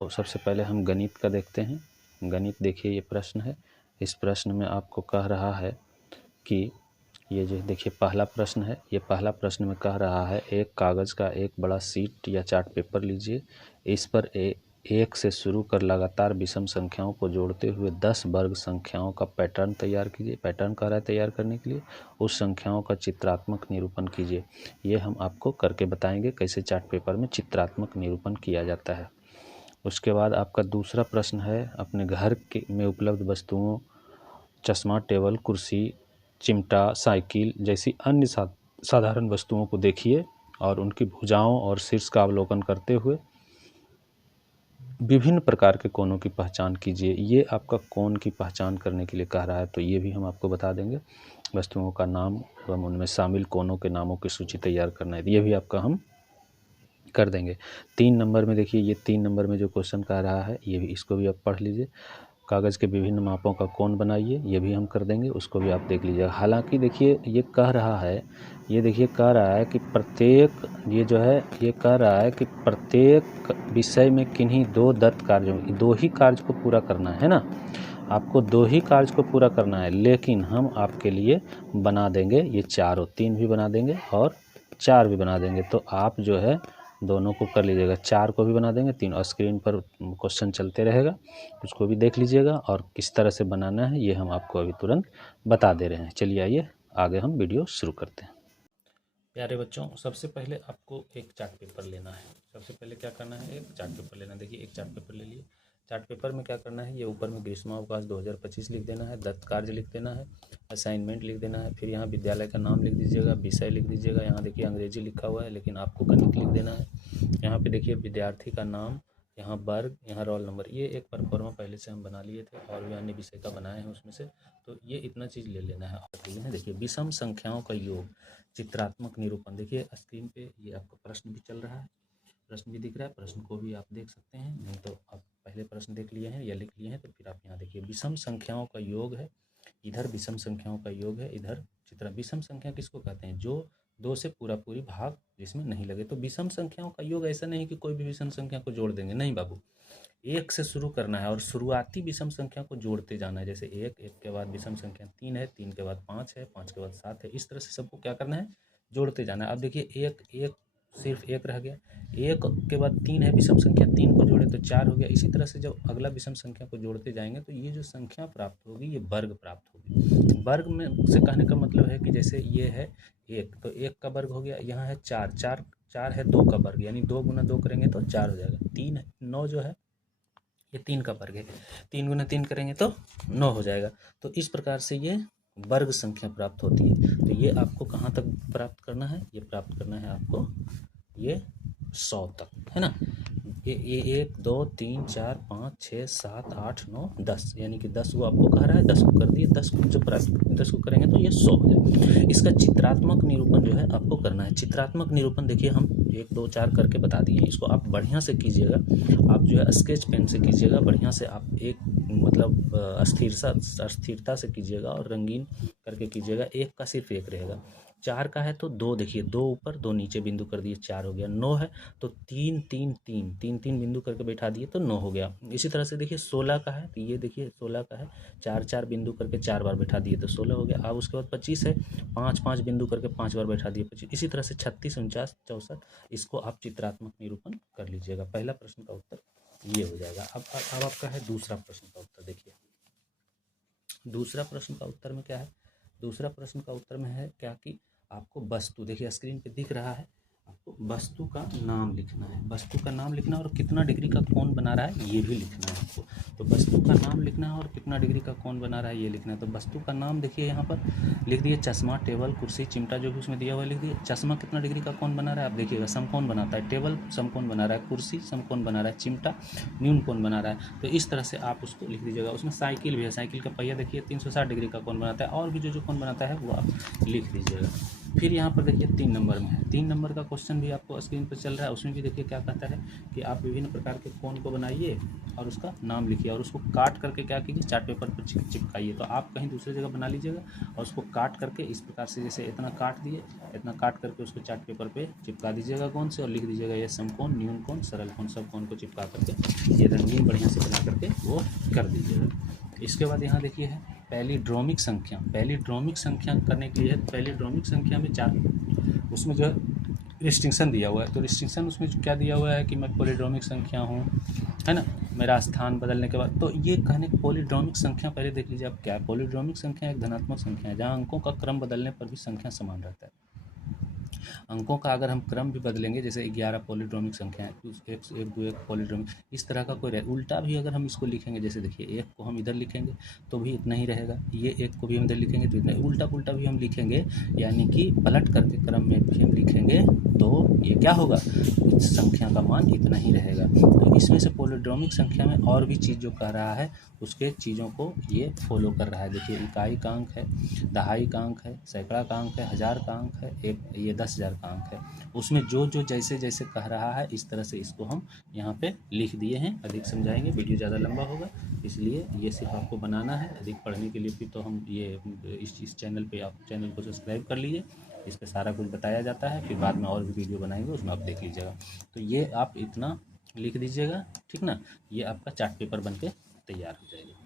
तो सबसे पहले हम गणित का देखते हैं। गणित देखिए, ये प्रश्न है। इस प्रश्न में आपको कह रहा है कि ये जो देखिए पहला प्रश्न है, ये पहला प्रश्न में कह रहा है एक कागज़ का एक बड़ा शीट या चार्ट पेपर लीजिए। इस पर एक से शुरू कर लगातार विषम संख्याओं को जोड़ते हुए 10 वर्ग संख्याओं का पैटर्न तैयार कीजिए। पैटर्न कह रहा है तैयार करने के लिए। उस संख्याओं का चित्रात्मक निरूपण कीजिए। ये हम आपको करके बताएंगे कैसे चार्ट पेपर में चित्रात्मक निरूपण किया जाता है। उसके बाद आपका दूसरा प्रश्न है, अपने घर के में उपलब्ध वस्तुओं चश्मा, टेबल, कुर्सी, चिमटा, साइकिल जैसी अन्य साधारण वस्तुओं को देखिए और उनकी भुजाओं और शीर्ष का अवलोकन करते हुए विभिन्न प्रकार के कोणों की पहचान कीजिए। ये आपका कोण की पहचान करने के लिए कह रहा है, तो ये भी हम आपको बता देंगे। वस्तुओं का नाम एवं उनमें शामिल कोणों के नामों की सूची तैयार करना है, ये भी आपका हम कर देंगे। 3 नंबर में देखिए, ये 3 नंबर में जो क्वेश्चन कह रहा है, ये भी, इसको भी आप पढ़ लीजिए। कागज़ के विभिन्न मापों का कोण बनाइए, ये भी हम कर देंगे, उसको भी आप देख लीजिएगा। हालांकि देखिए ये कह रहा है, ये देखिए कह रहा है कि प्रत्येक, ये जो है ये कह रहा है कि प्रत्येक विषय में किन्हीं 2 दत्त कार्यों, 2 ही कार्य को पूरा करना है ना। आपको 2 ही कार्य को पूरा करना है, लेकिन हम आपके लिए बना देंगे ये चारों, 3 भी बना देंगे और 4 भी बना देंगे। तो आप जो है दोनों को कर लीजिएगा, 4 को भी बना देंगे, 3, और स्क्रीन पर क्वेश्चन चलते रहेगा, उसको भी देख लीजिएगा और किस तरह से बनाना है ये हम आपको अभी तुरंत बता दे रहे हैं। चलिए आइए आगे हम वीडियो शुरू करते हैं। प्यारे बच्चों, सबसे पहले आपको एक चार्ट पेपर लेना है। सबसे पहले क्या करना है, एक चार्ट पेपर लेना है। देखिए एक चार्ट पेपर ले लिए। चार्ट पेपर में क्या करना है, ये ऊपर में ग्रीष्मावकाश 2025 लिख देना है, दत्त कार्य लिख देना है, असाइनमेंट लिख देना है, फिर यहाँ विद्यालय का नाम लिख दीजिएगा, विषय लिख दीजिएगा। यहाँ देखिए अंग्रेजी लिखा हुआ है लेकिन आपको गणित लिख देना है। यहाँ पे देखिए विद्यार्थी का नाम, यहाँ वर्ग, यहाँ रोल नंबर। ये एक परफॉर्मा पहले से हम बना लिए थे और भी अन्य विषय का बनाए हैं उसमें से, तो ये इतना चीज़ ले लेना है। और देखिए विषम संख्याओं का योग, चित्रात्मक निरूपण। देखिए स्क्रीन पे ये आपका प्रश्न भी चल रहा है, प्रश्न भी दिख रहा है, प्रश्न को भी आप देख सकते हैं। नहीं तो आप पहले प्रश्न देख लिए हैं या लिख लिए हैं तो फिर आप यहाँ देखिए विषम संख्याओं का योग है, इधर विषम संख्याओं का योग है, इधर चित्र। विषम संख्या किसको कहते हैं, जो 2 से पूरी भाग जिसमें नहीं लगे। तो विषम संख्याओं का योग ऐसा नहीं कि कोई भी विषम संख्या को जोड़ देंगे, नहीं बाबू, 1 से शुरू करना है और शुरुआती विषम संख्या को जोड़ते जाना है। जैसे 1 के बाद विषम संख्या 3 है, 3 के बाद 5 है, 5 के बाद 7 है, इस तरह से सबको क्या करना है, जोड़ते जाना है। अब देखिए एक सिर्फ 1 रह गया, 1 के बाद 3 है विषम संख्या, 3 को जोड़े तो 4 हो गया। इसी तरह से जब अगला विषम संख्या को जोड़ते जाएंगे तो ये जो संख्या प्राप्त होगी ये वर्ग प्राप्त होगी। वर्ग में से कहने का मतलब है कि जैसे ये है 1, तो 1 का वर्ग हो गया, यहाँ है 4, 4 है 2 का वर्ग, यानी 2 गुना 2 करेंगे तो 4 हो जाएगा। 3 9 जो है ये 3 का वर्ग है, 3 गुना 3 करेंगे तो 9 हो जाएगा। तो इस प्रकार से ये वर्ग संख्या प्राप्त होती है। तो ये आपको कहाँ तक प्राप्त करना है, ये प्राप्त करना है आपको ये 100 तक, है ना। ये 1 2 3 4 5 6 7 8 9 10, यानी कि 10 को आपको कह रहा है, 10 को कर दिए, 10 को जो प्राप्त 10 को करेंगे तो ये 100 हो जाए। इसका चित्रात्मक निरूपण जो है आपको करना है। चित्रात्मक निरूपण देखिए हम 1 2 4 करके बता दिए, इसको आप बढ़िया से कीजिएगा। आप जो है स्केच पेन से कीजिएगा, बढ़िया से आप एक मतलब अस्थिरता से कीजिएगा और रंगीन करके कीजिएगा। 1 का सिर्फ 1 रहेगा, 4 का है तो 2, देखिए 2 ऊपर 2 नीचे बिंदु कर दिए, 4 हो गया। 9 है तो 3 3 3 3 3 बिंदु करके बैठा दिए तो 9 हो गया। इसी तरह से देखिए 16 का है तो ये देखिए 16 का है, 4 4 बिंदु करके 4 बार बैठा दिए तो 16 हो गया। अब उसके बाद 25 है, 5 5 बिंदु करके 5 बार बैठा दिए 25। इसी तरह से 36 49 64, इसको आप चित्रात्मक निरूपण कर लीजिएगा। पहला प्रश्न का उत्तर ये हो जाएगा। अब आपका है दूसरा प्रश्न का उत्तर। देखिए दूसरा प्रश्न का उत्तर में क्या है, दूसरा प्रश्न का उत्तर में है क्या कि आपको वस्तु, देखिए स्क्रीन पे दिख रहा है, आपको वस्तु का नाम लिखना है। वस्तु का नाम लिखना और कितना डिग्री का कोण बना रहा है ये भी लिखना है आपको। तो वस्तु का नाम लिखना है और कितना डिग्री का कोण बना रहा है ये लिखना है। तो वस्तु का नाम देखिए यहाँ पर लिख दिए, चश्मा, टेबल, कुर्सी, चिमटा, जो भी उसमें दिया हुआ लिख दिए। चश्मा कितना डिग्री का कोण बना रहा है आप देखिएगा, समकोण बनाता है। टेबल समकोण बना रहा है, कुर्सी समकोण बना रहा है, चिमटा न्यून कोण बना रहा है। तो इस तरह से आप उसको लिख दीजिएगा। उसमें साइकिल भी है, साइकिल का पहिया देखिए 360 डिग्री का कोण बनाता है, और भी जो कोण बनाता है वो आप लिख दीजिएगा। फिर यहाँ पर देखिए 3 नंबर में है, 3 नंबर का क्वेश्चन भी आपको स्क्रीन पर चल रहा है। उसमें भी देखिए क्या कहता है कि आप विभिन्न प्रकार के कोन को बनाइए और उसका नाम लिखिए और उसको काट करके क्या कीजिए, चार्ट पेपर पर चिपकाइए। तो आप कहीं दूसरी जगह बना लीजिएगा और उसको काट करके इस प्रकार से, जैसे इतना काट दिए, इतना काट करके उसको चार्ट पेपर पे चिपका दीजिएगा कोन से, और लिख दीजिएगा ये समकोण, न्यून कोण, सरल कोण, सब कोण को चिपका करके ये रंगीन बढ़िया से बना करके वो कर दीजिएगा। इसके बाद यहाँ देखिए है पैलिड्रोमिक संख्या। पैलिड्रोमिक संख्या करने के लिए है, पैलिड्रोमिक संख्या में 4, उसमें जो है रिस्ट्रिक्शन दिया हुआ है। तो रिस्ट्रिक्शन उसमें क्या दिया हुआ है कि मैं पॉलीड्रोमिक संख्या हूँ, है ना, मेरा स्थान बदलने के बाद। तो ये कहने की पॉलीड्रोमिक संख्या पहले देख लीजिए आप क्या है। पॉलीड्रोमिक संख्या एक धनात्मक संख्या है जहाँ अंकों का क्रम बदलने पर भी संख्या समान रहता है। अंकों का अगर हम क्रम भी बदलेंगे, जैसे 11 पॉलीड्रोमिक संख्या है, एक 2 एक पॉलीड्रोमिक, इस तरह का कोई रहे। उल्टा भी अगर हम इसको लिखेंगे, जैसे देखिए 1 को हम इधर लिखेंगे तो भी इतना ही रहेगा, ये 1 को भी हम इधर लिखेंगे तो इतना, उल्टा पुल्टा भी हम लिखेंगे, यानी कि पलट करके क्रम में भी हम लिखेंगे तो ये क्या होगा, इस संख्या का मान इतना ही रहेगा। तो इसमें से पॉलीड्रोमिक संख्या में और भी चीज़ जो कह रहा है उसके चीज़ों को ये फॉलो कर रहा है। देखिए इकाई का अंक है, दहाई का अंक है, सैकड़ा का अंक है, हज़ार का अंक है, एक ये 10,000 का अंक है। उसमें जो जो जैसे जैसे कह रहा है इस तरह से इसको हम यहाँ पे लिख दिए हैं। अधिक समझाएंगे, वीडियो ज़्यादा लंबा होगा, इसलिए ये सिर्फ आपको बनाना है। अधिक पढ़ने के लिए फिर तो हम ये इस चैनल पे, आप चैनल को सब्सक्राइब कर लीजिए, इस पर सारा कुछ बताया जाता है। फिर बाद में और भी वीडियो बनाएंगे, उसमें आप देख लीजिएगा। तो ये आप इतना लिख दीजिएगा, ठीक ना, ये आपका चार्ट पेपर बन के तैयार हो जाएगा।